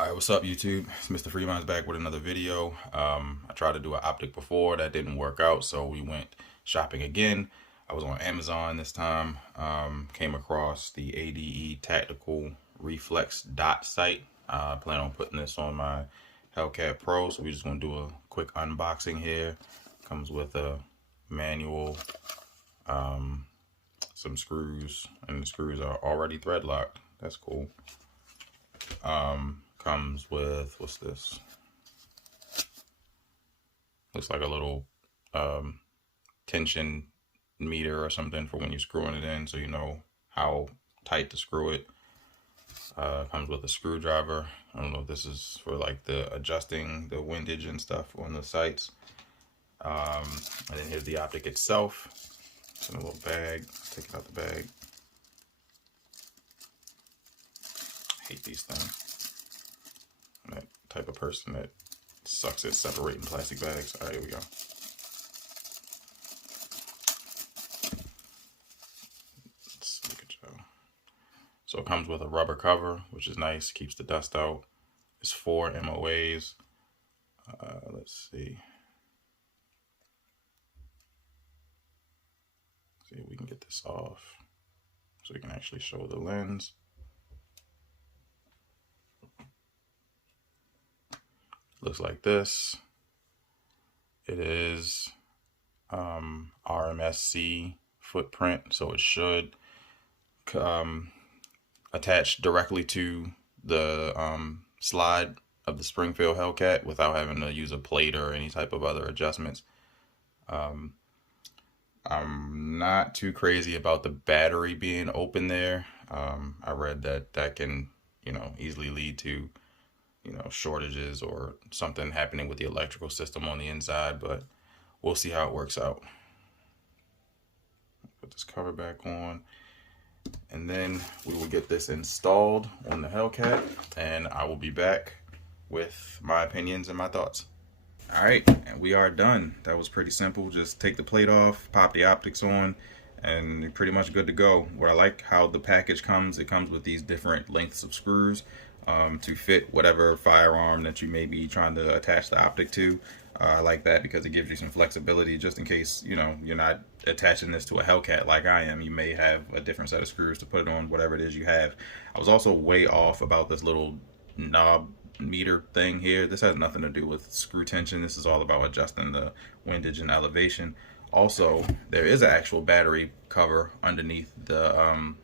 Alright, what's up YouTube? It's Mr. Freeman's back with another video. I tried to do an optic before, that didn't work out, so we went shopping again. I was on Amazon this time, came across the ADE Tactical Reflex Dot sight. I plan on putting this on my Hellcat Pro, so we're just going to do a quick unboxing here. Comes with a manual, some screws, and the screws are already thread locked. That's cool. Comes with, what's this? Looks like a little tension meter or something for when you're screwing it in, so you know how tight to screw it. Comes with a screwdriver. I don't know if this is for like the adjusting the windage and stuff on the sights. And then here's the optic itself. It's in a little bag. Take it out the bag. I hate these things. I'm that type of person that sucks at separating plastic bags. All right, here we go. Let's look at y'all. So it comes with a rubber cover, which is nice, keeps the dust out. It's 4 MOAs. Let's see. See if we can get this off so we can actually show the lens. Looks like this. It is RMSC footprint, so it should attach directly to the slide of the Springfield Hellcat without having to use a plate or any type of other adjustments. I'm not too crazy about the battery being open there. I read that that can, easily lead to shortages or something happening with the electrical system on the inside, but we'll see how it works out. Put this cover back on, and then we will get this installed on the Hellcat, and I will be back with my opinions and my thoughts. All right, and we are done. That was pretty simple. Just take the plate off, pop the optics on, and you're pretty much good to go. What I like how the package comes, it comes with these different lengths of screws to fit whatever firearm that you may be trying to attach the optic to. I like that because it gives you some flexibility just in case, you're not attaching this to a Hellcat like I am. You may have a different set of screws to put it on whatever it is you have. I was also way off about this little knob meter thing here. This has nothing to do with screw tension. This is all about adjusting the windage and elevation. Also, there is an actual battery cover underneath the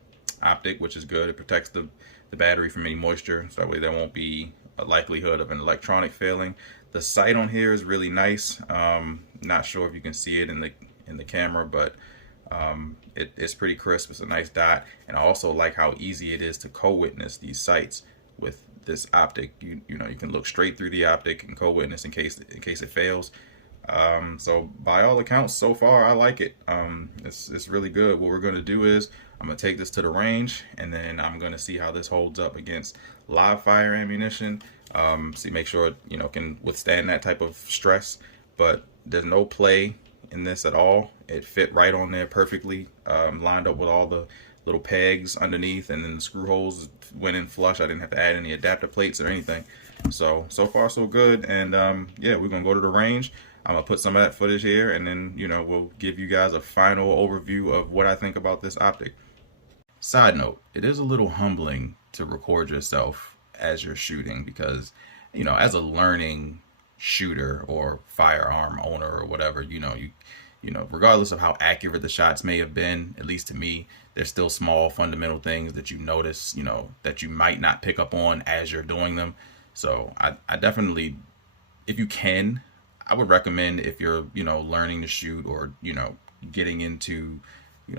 optic, which is good. It protects the battery from any moisture, so that way there won't be a likelihood of an electronic failing. The sight on here is really nice. Not sure if you can see it in the camera, but it's pretty crisp. It's a nice dot, and I also like how easy it is to co-witness these sights with this optic. You can look straight through the optic and co-witness in case it fails. So by all accounts, so far I like it. It's really good. What we're going to do is I'm going to take this to the range, and then I'm going to see how this holds up against live fire ammunition. Make sure it can withstand that type of stress. But there's no play in this at all. It fit right on there perfectly, lined up with all the little pegs underneath, and then the screw holes went in flush. I didn't have to add any adapter plates or anything. So far so good. And yeah, we're gonna go to the range. I'm gonna put some of that footage here, and then we'll give you guys a final overview of what I think about this optic. Side note, it is a little humbling to record yourself as you're shooting because, as a learning shooter or firearm owner or whatever, regardless of how accurate the shots may have been, at least to me, there's still small fundamental things that you notice, that you might not pick up on as you're doing them. So I definitely, if you can, I would recommend, if you're, learning to shoot or, getting into,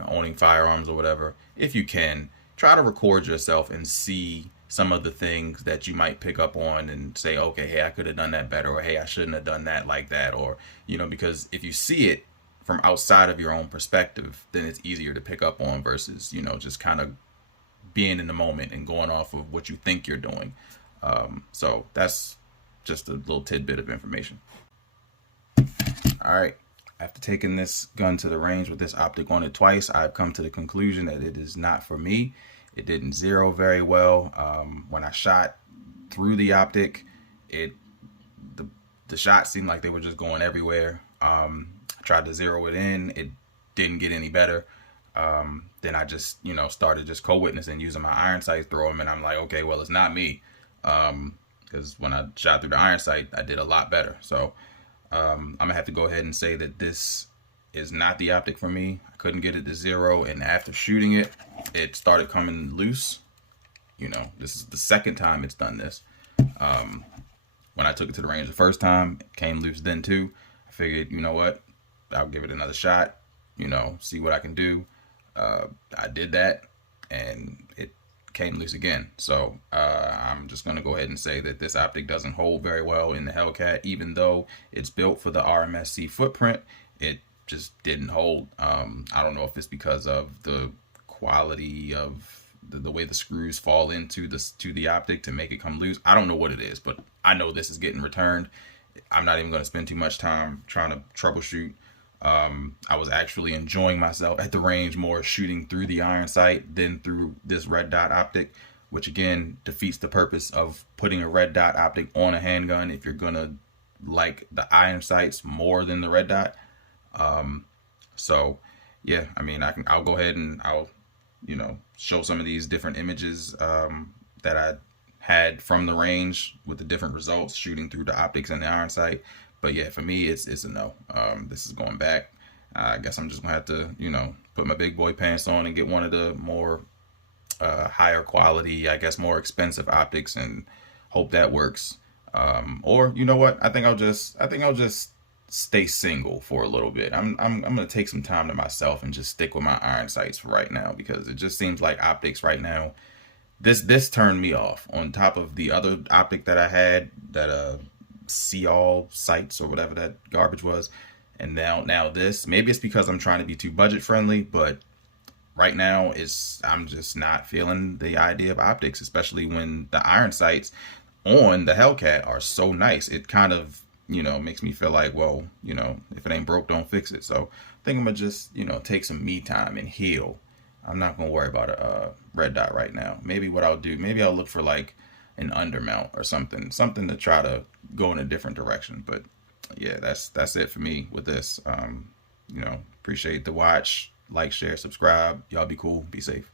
owning firearms or whatever, if you can, try to record yourself and see some of the things that you might pick up on and say, okay, hey, I could have done that better, or hey, I shouldn't have done that like that, or, because if you see it from outside of your own perspective, then it's easier to pick up on versus, just kind of being in the moment and going off of what you think you're doing. So that's just a little tidbit of information. All right. After taking this gun to the range with this optic on it twice, I've come to the conclusion that it is not for me. It didn't zero very well. When I shot, through the optic, the shots seemed like they were just going everywhere. I tried to zero it in, it didn't get any better. Then I just, started just co-witnessing using my iron sight through them, and I'm like, okay, well, it's not me, because when I shot through the iron sight, I did a lot better. So I'm gonna have to go ahead and say that this is not the optic for me. I couldn't get it to zero, and after shooting it, it started coming loose. This is the second time it's done this. When I took it to the range the first time, it came loose then too. I figured, you know what, I'll give it another shot, see what I can do. I did that, and it came loose again. So I'm just going to go ahead and say that this optic doesn't hold very well in the Hellcat. Even though it's built for the RMSC footprint, it just didn't hold. I don't know if it's because of the quality of the way the screws fall into the optic to make it come loose. I don't know what it is, but I know this is getting returned. I'm not even going to spend too much time trying to troubleshoot. I was actually enjoying myself at the range more shooting through the iron sight than through this red dot optic, which again defeats the purpose of putting a red dot optic on a handgun if you're gonna like the iron sights more than the red dot. So yeah, I mean, I'll go ahead and I'll show some of these different images that I had from the range with the different results shooting through the optics and the iron sight. But yeah, for me, it's a no. This is going back. I guess I'm just gonna have to, put my big boy pants on and get one of the more higher quality, I guess more expensive optics, and hope that works. Or you know what? I think I'll just stay single for a little bit. I'm gonna take some time to myself and just stick with my iron sights for right now, because it just seems like optics right now, this turned me off. On top of the other optic that I had, that see all sights or whatever that garbage was, and now this, maybe it's because I'm trying to be too budget friendly, but right now I'm just not feeling the idea of optics, especially when the iron sights on the Hellcat are so nice. It kind of makes me feel like, well, if it ain't broke, don't fix it. So I think I'm gonna just take some me time and heal. I'm not gonna worry about a red dot right now. Maybe what I'll do, maybe I'll look for like an undermount or something to try to go in a different direction. But yeah, that's it for me with this. Appreciate the watch, like, share, subscribe. Y'all be cool, be safe.